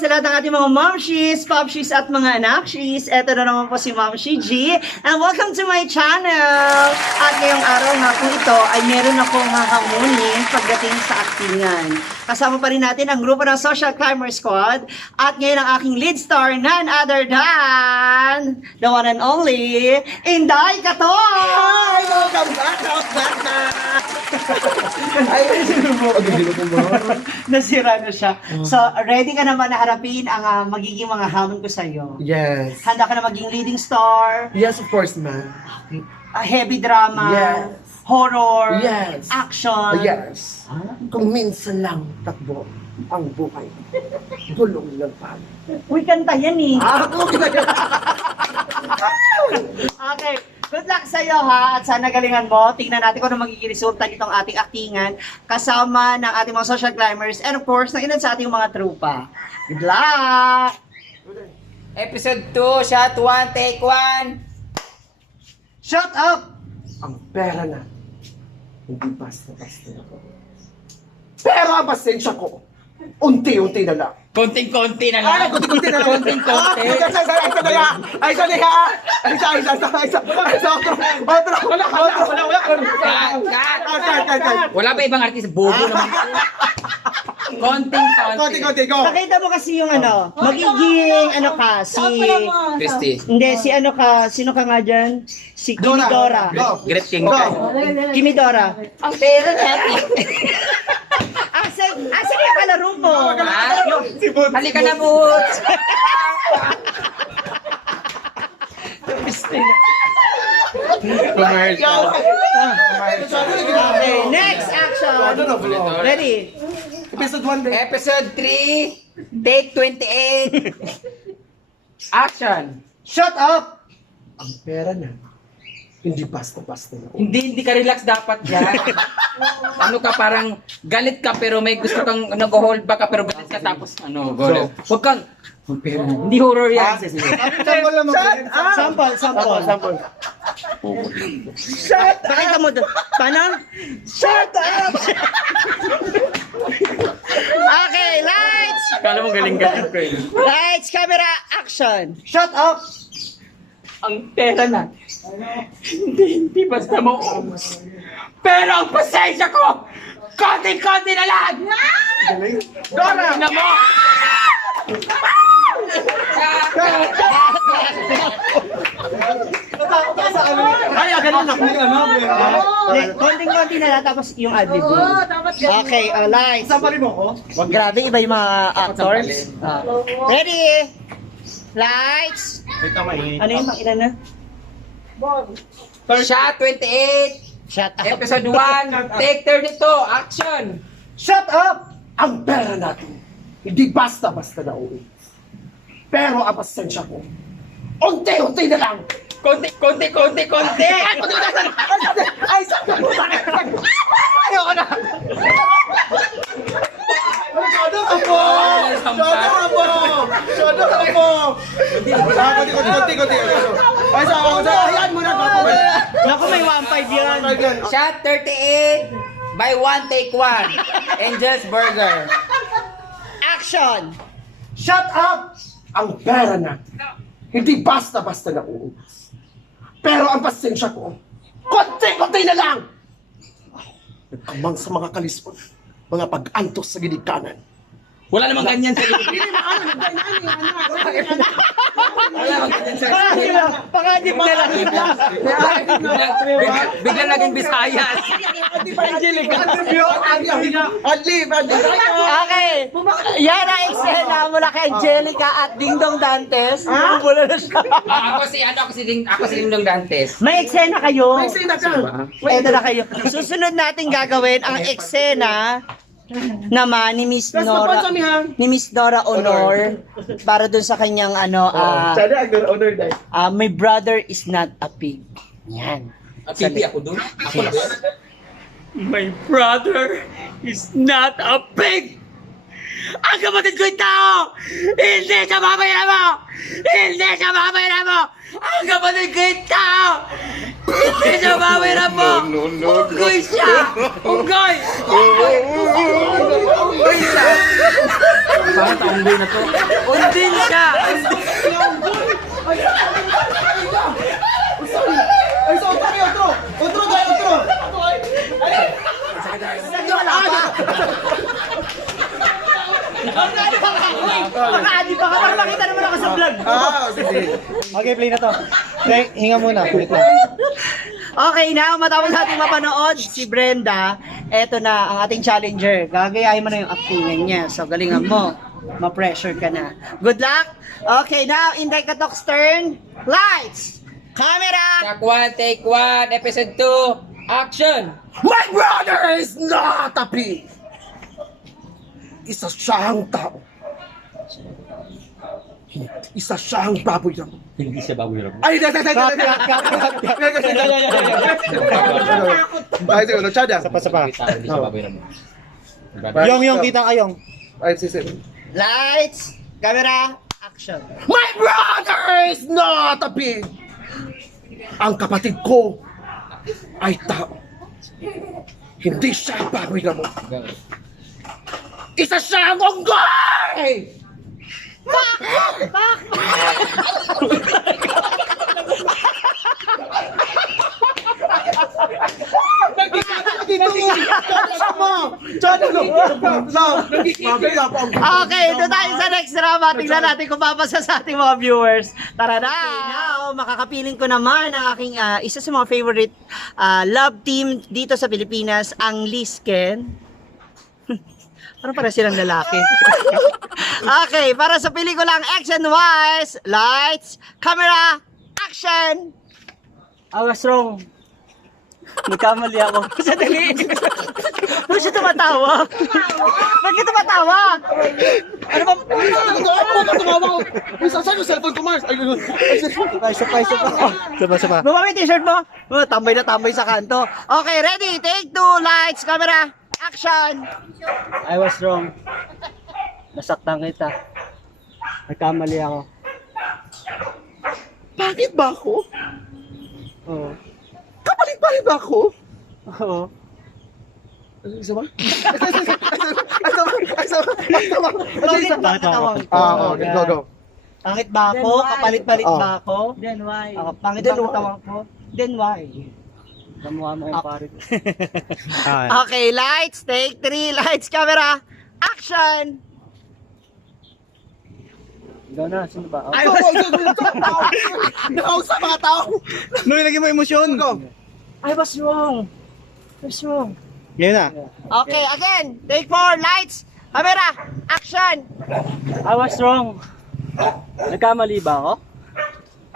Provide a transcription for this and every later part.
sa lahat ng ating mga momshies, popshies at mga anakshies. Ito na naman po si Momshi G. And welcome to my channel! At ngayong araw nga po ito ay meron akong hahamunin pagdating sa aktingan. Kasama pa rin natin ang grupo ng Social Climber Squad. At ngayon ang aking lead star, none other than the one and only, Inday Katoy! Welcome back! Ay, sino mo? Nasira na siya. So, ready ka naman na harapin ang magiging mga hamon ko sa'yo? Yes. Handa ka na maging leading star? Yes, of course, ma'am. Heavy drama? Yes. Horror? Yes. Action? Yes. Kung minsan lang takbo ang buhay, gulong ng palo. Uy, kanta yan eh. Ako! Okay. Good luck sa'yo ha, at sana galingan mo. Tingnan natin kung ano magiging resulta nitong ating aktingan kasama ng ating mga social climbers and of course, ng ilan sa ating mga trupa. Good luck! Episode 2, shot 1, take 1. Shut up! Ang pera na, hindi basta-basta na ko. Pero ang pasensya ko, unti-unti na lang. Konting-konti na lang. Kunti-kunti na lang. Konting-konti. Ay, isa. Cut. Wala ba ibang artist? Bobo naman. Konting-konti. Kunti-kunti, go. Nakita mo kasi yung ano, magiging ano ka, si... Christy. Hindi, si ano ka, sino ka nga dyan? Si Kimi Dora. Go. Great King Go. ka. Kimi Dora. Ang pera natin. Asa yung kalaro mo? Halika na, Boots. Commercial. Okay, next action. Ready? Episode 1 din. Episode 3, take 28. Action. Shut up! Ang pera na, hindi basta-basta na ko. Hindi ka relax dapat yan. Ano ka, parang galit ka pero may gusto kang nag-hold back ka pero galit ka tapos ano, galit. Huwag kang, hindi horror yan. Sample lang mo. Sample. Shut up! Pakita mo doon. Paano? Shut up! Okay, lights! Kala mo galing-galing ko eh. Lights, camera, action! Shut up! Ang pera na. Hindi basta mo ubos. Pero ang pasensya ko, konti-konti na lang! Dora! Na mo! Ay, ganun ako. Konting-konti na lang, tapos yung ad-lib. Okay, lights. Sampalin mo ko? Grabe, iba yung mga actors. Ready? Lights! Ano yung makina na? Shot 28, Shut up! episode 1, take 32, action! Shut up! Ang pera natin, hindi basta-basta na uwi. Pero ang pasensya ko, unti-unti na lang. Konti! Ay, sabi mo sa akin. Ayoko na. Shodo ka po! Kunti. Ay, hayaan mo na. Naku, may 1.5 yan. Shot 38, by 1, take 1, Angel's Burger. Action! Shut up! Ang pera natin, hindi basta-basta na uubos. Pero ang pasensya ko, konti-konti na lang! Nagkamang sa mga kalispan, mga pag-antos sa ginikanan. Wala namang ganyan sa Wala namang ganyan sa Pangadip na lang. Biglang naging Visayas. Okay. Yan ang eksena mula kay Angelica at Dingdong Dantes. Bumula na siya. Ako si Dingdong Dantes. May eksena kayo. ka! Ito na kayo. Susunod natin gagawin ang eksena naman ni Miss Nora. Ni Miss Nora Honor para dun sa kanyang my brother is not a pig. Yan. Pipi ako doon. Yes. My brother is not a pig! Ang kapatid ko yung tao! Hindi siya mamayara mo! Hindi siya mamayara mo! Ang kapatid ko yung tao! Hindi siya mamayara mo! Unggoy siya! Unggoy! Unggoy siya! Parang taonggoy na to. Undin siya! Ay, sa otro kayo, otro! Otro tayo, otro! Wala pa. Makaadi pa ka para makita naman ako sa vlog mo. Sige. Okay, play na to. Play, hinga muna. Wait lang. Okay, now matapos natin mapanood si Brenda, eto na ang ating challenger. Gagayahin mo na yung actingan niya. So, galingan mo. Ma-pressure ka na. Good luck! Okay, now, in Dekatok's turn. Lights! Camera! Track 1, take 1, episode 2, action! My brother is not a pig! Isa siyang tao. Isa siyang baboy lang. Hindi siya baboy rin. Ay, hindi. Ay, sige, Chada. Sapa. Hindi siya baboy rin. Yung, kita ka yung. Ay, sige. Lights! Camera! Action! My brother is not a pig! Ang kapatid ko ay tao. Hindi siya baboy lang. Isa siyang unggoy! Okay, ito tayo sa next drama. Tingnan natin kung papasa sa ating mga viewers. Tara na! Okay, now, makakapiling ko naman ang aking isa sa mga favorite love team dito sa Pilipinas, ang Lisken. Parang para silang lalaki. Okay, para sa pelikulang Action Wise, lights, camera, action! I was wrong. Nagkamali ako. Sadali! Bakit siya tumatawa? Bakit tumatawa? Ano ba? Saan yung cellphone ko, Mars? Sapa. Baba mo yung t-shirt mo? Oh, tambay na tambay sa kanto. Okay, ready? Take 2, lights, camera, action! I was wrong. Nasaktan kita. Nagkamali ako. Bakit ba ako? Oo. Kapalit-palit ba ako? Oo. Isa ba? Bakit ba katawang ko? Okay, go. Pangit ba ako? Kapalit-palit ba ako? Then why? Pangit Then ba why? katawang ko? Then why? Kamukha mo yung pare ko. Okay, lights, take 3, lights, camera, action! Ikaw na, sino ba? Ay, Nakausap mga tao. No, ilagay mo emosyon. I was wrong. I was wrong. Ngayon na. Okay, again, take 4, lights, camera, action! I was wrong. Nagkamali ba ako?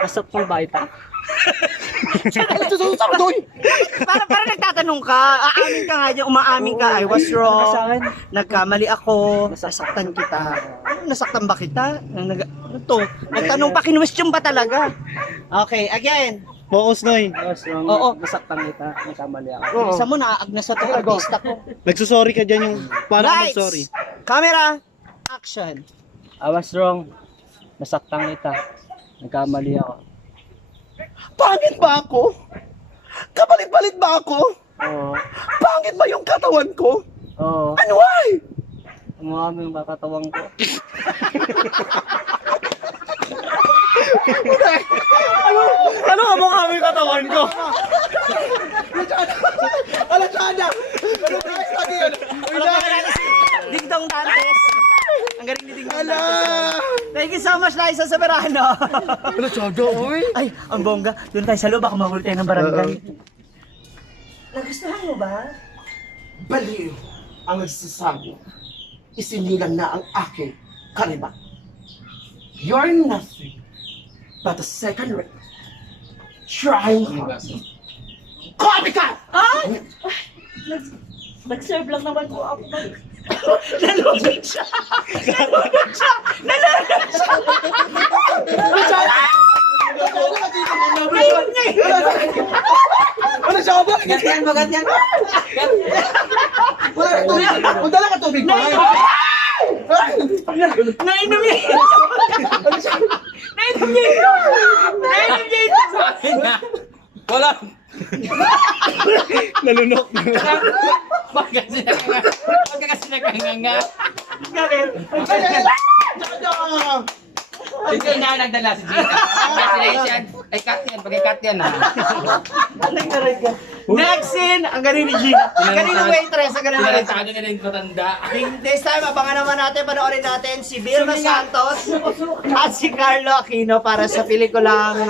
Nasaktan ba kita? Parang nagtatanong ka, aamin ka nga dyan, umaamin ka, I was wrong, nagkamali ako, nasaktan kita. Nasaktan ba kita? Ano to? Nagtanong pa, kinwestiyon ba talaga? Okay, again. Focus, Noy. I was wrong. Oo. Nasaktan kita. Nagkamali ako. Isa mo, naaagnas na to, artista ko. Nagsusorry ka dyan yung... Paano ka Lights, mag-sorry? camera, action. I was wrong. Nasaktan kita. Nagkamali ako. Pangit ba ako? Kapalit-palit ba ako? Oo. Pangit ba yung katawan ko? Oo. And why? Kamukha mo yung kakatawang ko. Ano ka mukha mo yung katawan ko? Ano, Chada? Ano ba yung lagi yun? Ding Dong Dantes. Ang galing ni Ding Dong Ala! Dantes. Thank you so much, Liza Soberano. Ano, Chada? Uy! Ay, ang bongga. Doon tayo sa loob, baka mahuli tayo ng barangay. Nagustuhan mo ba? Baliw ang nagsasabi. Isinilang na ang aking kariba. You're nothing but a second rate. Trying hard. Copycat! Nag-serve lang naman po ako. Nalunod siya! Nalunod siya! Nalunod siya! Ngayon niya! Ano, Chada? Ganyan mo, ganyan. Dala ka tubig pa. Nainom niya! Nainom niya! Nainom niya! Wala. Nalunok. Wag kasi nakanganga. Galit. Ikaw na nagdala si Gina. Congratulations. Ay, cut yan. Pag-cut yan ha. Next scene, ang galing ni Gina. Ang galing ng waitress, ang galing ng waitress. Pinatado na rin matanda. This time, abangan naman natin, panoorin natin si Vilma Santos at si Carlo Aquino para sa pelikulang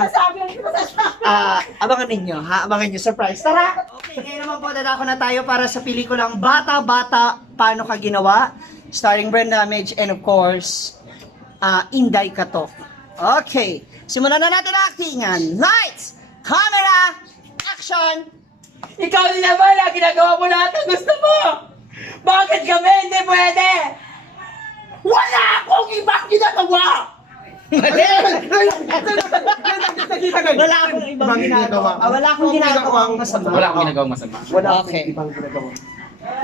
abangan ninyo, ha? Abangan nyo, surprise. Tara! Okay, ngayon naman po, dadako na tayo para sa pelikulang Bata-Bata, Paano Ka Ginawa? Starring Brenda Mage and of course, Inday Katok. Okay, simulan na natin ang actingan. Lights! Camera! Action! Ikaw din naman ha. Ginagawa mo lahat ang gusto mo. Bakit kami hindi pwede? Wala akong ibang ginagawa! Wala akong ibang ginagawa. Wala akong ginagawang masama. Wala akong ginagawang masama. Wala Okay. akong ibang ginagawa.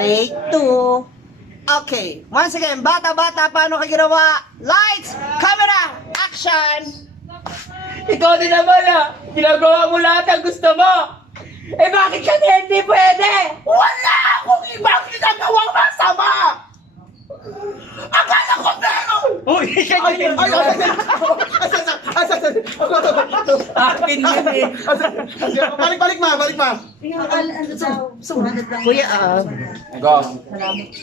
Take 2. Okay. Once again, bata-bata, paano ka ginawa? Lights, camera, action! Ikaw din naman ha. Ginagawa mo lahat ang gusto mo. Eh bakit kami hindi pwede? Wala akong ibang ginagawang masama! Akala ko meron! Uy, Akin yun eh. Balik ma. Kuya, Go.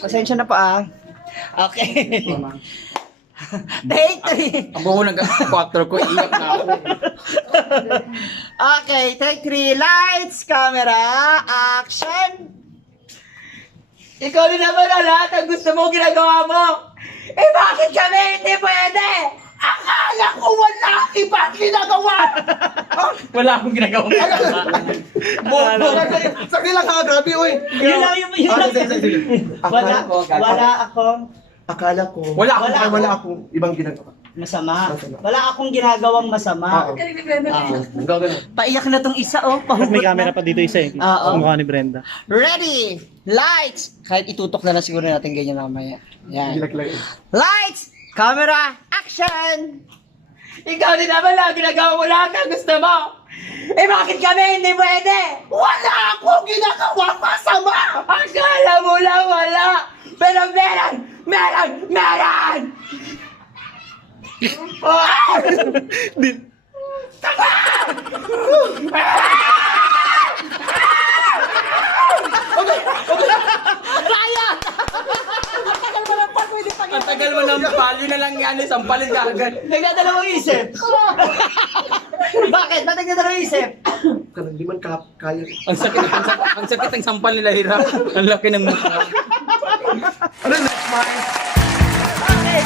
pasensya na pa Okay. Take 3. Ang buo ng quarter ko, iyak na ako. Okay, take 3. Lights, camera, action! Ikaw din naman ha. Lahat ang gusto mo ginagawa mo. Eh bakit kami hindi pwede? Akala ko wala ibang ginagawa! Wala akong ginagawang masama. Sagli lang ha, grabe uy! Yun lang yung Wala akong Akala ko Wala akong ibang ginagawa. masama. Wala akong ginagawang masama. Paiyak na tong isa, pahugot May na. camera pa dito isa eh. Oo. Mukha ni Brenda. Ready! Lights! Kahit itutok na lang siguro natin ganyan mamaya. Yan. Gilaglag. Lights! Camera! Action! Ikaw din naman ha. Ginagawa mo lahat ang gusto mo. Eh bakit kami hindi pwede? Wala akong ginagawang masama! Akala mo lang wala. Pero meron! Ang tagal mo ng palo na lang yan, sampalin ka agad. Nagdadalawang isip. Bakit? Ba't nagdadalawang isip? Kanang liman kaya. Ang sakit ng sampal nila hirap. Ang laki ng mukha. Ano next, Mike? Okay.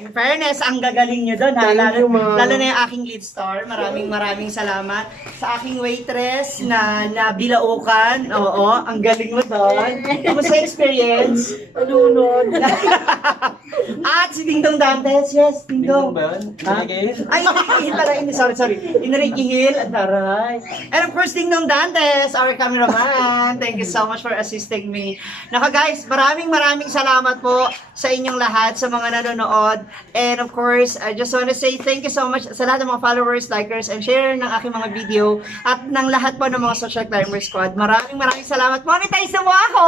In fairness, ang gagaling nyo doon, ha? Thank you, ma'am. Lalo na yung aking lead star. Maraming salamat. Sa aking waitress na nabilaukan. Oo, ang galing mo doon. Kamusta yung experience? Alunod. At si Dingdong Dantes. Yes, Dingdong. Ha? Ay, Enrique Hill pala. Sorry. Enrique Hill. Taray. And of course, Dingdong Dantes, our cameraman. Thank you so much for assisting me. Naka guys, maraming salamat po sa inyong lahat, sa mga nanonood. And of course, I just want to say thank you so much sa lahat ng mga followers, likers, and share ng aking mga video at ng lahat po ng mga Social Climber Squad. Maraming salamat. Monetize mo ako!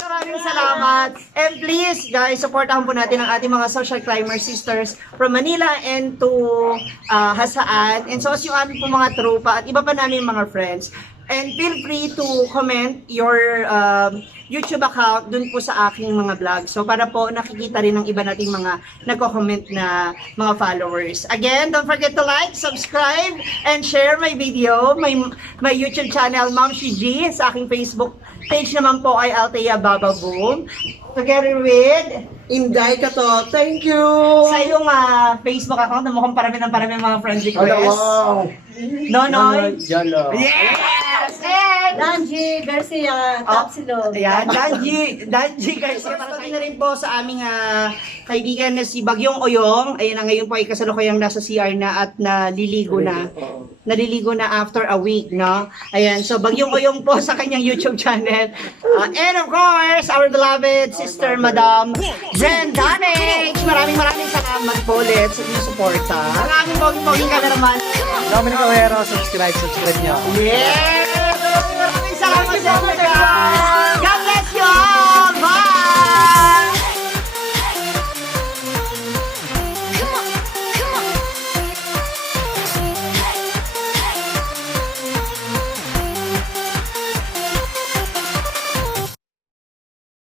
Maraming salamat. And please, guys, supportahan po natin ang ating mga Social Climber sisters from Manila and to Hasaan. And so, yung aming po mga tropa at iba pa namin mga friends. And feel free to comment your YouTube account dun po sa aking mga vlog. So para po nakikita rin ng iba nating mga nagko-comment na mga followers. Again, don't forget to like, subscribe, and share my video. My YouTube channel, Ma'am Shi G. Sa aking Facebook page naman po ay Althea Baba Boom. Together with Inday ka to. Thank you! sa iyong Facebook account na mukhang parami mga friend requests. Wow! Nonoy. Jolo. Yes! And Danji Garcia, Tapsilog. ayan, Danji guys. Parating na rin po sa aming kaibigan na si Bagyong Oyong. Ayan na ngayon po ay kasalukuyang nasa CR na at naliligo na. Naliligo na after a week, no? Ayan, so Bagyong Oyong po sa kanyang YouTube channel. And of course, our beloved sister, Madam Jen Danich. Maraming salamat po ulit sa inyong suporta. Maraming poging cameraman. Dominic Overo, subscribe nyo. Yes! Maraming salamat sa mga. God